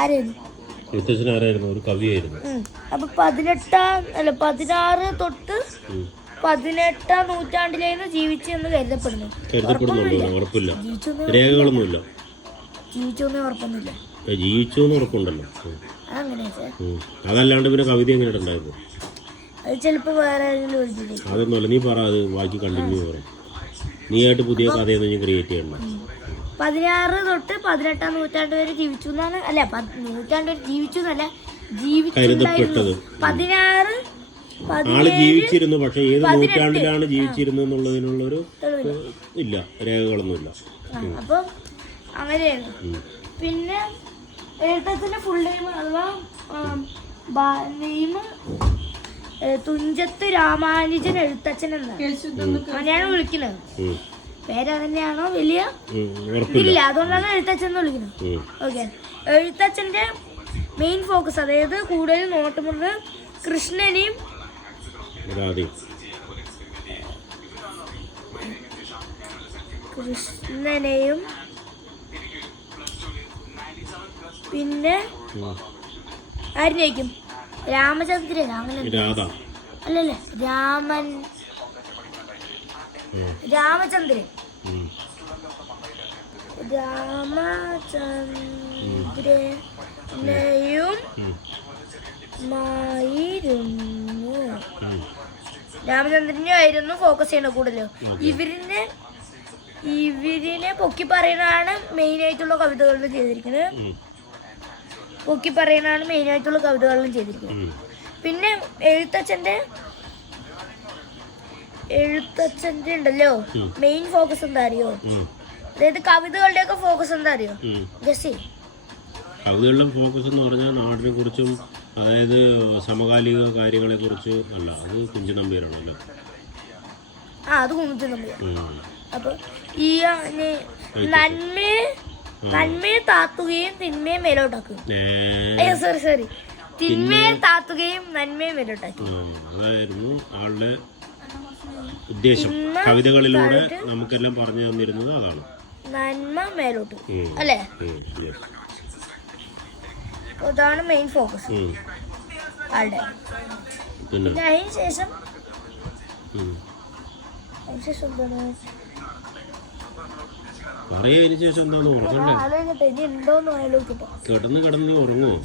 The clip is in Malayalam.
ആരായിരുന്നു? ഒരു കവിയായിരുന്നു. അപ്പൊ 16 തൊട്ട് 18-ാം നൂറ്റാണ്ടിലായിരുന്നു ജീവിച്ചെന്ന് കരുതപ്പെടുന്നു. ഉറപ്പില്ല, രേഖകളൊന്നുമില്ല. ജീവിച്ചോന്ന് ഉറപ്പുണ്ടല്ലോ. അതല്ലാണ്ട് പിന്നെ കവിത എങ്ങനെ ഉണ്ടായിരുന്നു? അത് ചിലപ്പോ വേറെ അതൊന്നുമല്ല, നീ പറ, അത് ബാക്കി കണ്ടിന്യൂ പറ. നീ ആയിട്ട് പുതിയ കഥയൊന്നും ഞാൻ ക്രിയേറ്റ് ചെയ്യണ്ട. 16 തൊട്ട് 18-ാം നൂറ്റാണ്ട് വരെ ജീവിച്ചു എന്നാണ്. അല്ല, നൂറ്റാണ്ട് വരെ ജീവിച്ചു എന്നല്ല, കരുതപ്പെട്ടത്. 16 ആള് ജീവിച്ചിരുന്നു, പക്ഷെ ഏത് നൂറ്റാണ്ടിലാണ് ജീവിച്ചിരുന്നു എന്നുള്ളതിനുള്ളൊരു ഇല്ല, രേഖകളൊന്നുമില്ല. അപ്പൊ അങ്ങനെയാണ്. പിന്നെ എഴുത്തച്ഛന്റെ ഫുൾ നെയിം അഥവാ നെയിം തുഞ്ചത്ത് രാമാനുജൻ എഴുത്തച്ഛൻ എന്നാണ് ഞാൻ വിളിക്കുന്നത്. പേരതന്നെയാണോ വലിയ ഇല്ല, അതുകൊണ്ടാണ് എഴുത്തച്ഛൻ എന്ന് വിളിക്കുന്നത്. ഓക്കെ, എഴുത്തച്ഛന്റെ മെയിൻ ഫോക്കസ്, അതായത് കൂടുതൽ നോട്ടുന്നത് കൃഷ്ണനെയും പിന്നെ ആരിനേക്കും രാമചന്ദ്രൻ, അല്ലല്ലേ രാമചന്ദ്രനെയും രാമചന്ദ്രനെയായിരുന്നു ഫോക്കസ് ചെയ്യുന്നത് കൂടുതലും. ഇവരിനെ പൊക്കി പറയുന്നതാണ് മെയിൻ ആയിട്ടുള്ള കവിതകളിലും ചെയ്തിരിക്കുന്നത്. പിന്നെ എഴുത്തച്ഛന്റെ ഉണ്ടല്ലോ മെയിൻ ഫോക്കസ് എന്താ അറിയോ? അതായത് കവിതകളുടെ ഒക്കെ ഫോക്കസ് എന്താ അറിയോ? കവിതകളുടെ ഫോക്കസ് എന്ന് പറഞ്ഞാൽ നാടിനെ കുറിച്ചും, അതായത് സമകാലിക കാര്യങ്ങളെ കുറിച്ച് അല്ല, അത് കുഞ്ചൻ നമ്പ്യാരാണല്ലോ. അത് കുഞ്ചൻ നമ്പ്യാർ. അപ്പൊ ഈ നന്മയെ താത്തുകയും തിന്മയെ മേലോട്ടാക്കുകയും, സോറി തിന്മയെ താത്തുകയും നന്മയെ മേലോട്ടാക്കുകയും അതായിരുന്നു ആളുടെ ഉദ്ദേശം. കവിതകളിലൂടെ നമുക്കെല്ലാം പറഞ്ഞു തന്നിരുന്നത് അതാണ്, നന്മ മേലോട്ട്, അല്ലേ? അതാണ് മെയിൻ ഫോക്കസ് ആളുടെ. പിന്നെ അതിന് ശേഷം പറയാ, അതിന് ശേഷം എന്താന്ന് ഉറങ്ങണ്ടേ? ആലോചിക്കട്ടെ, ഇനി ഉണ്ടോന്ന് ആലോചിക്കട്ടെ. കിടന്ന് ഉറങ്ങുമോ?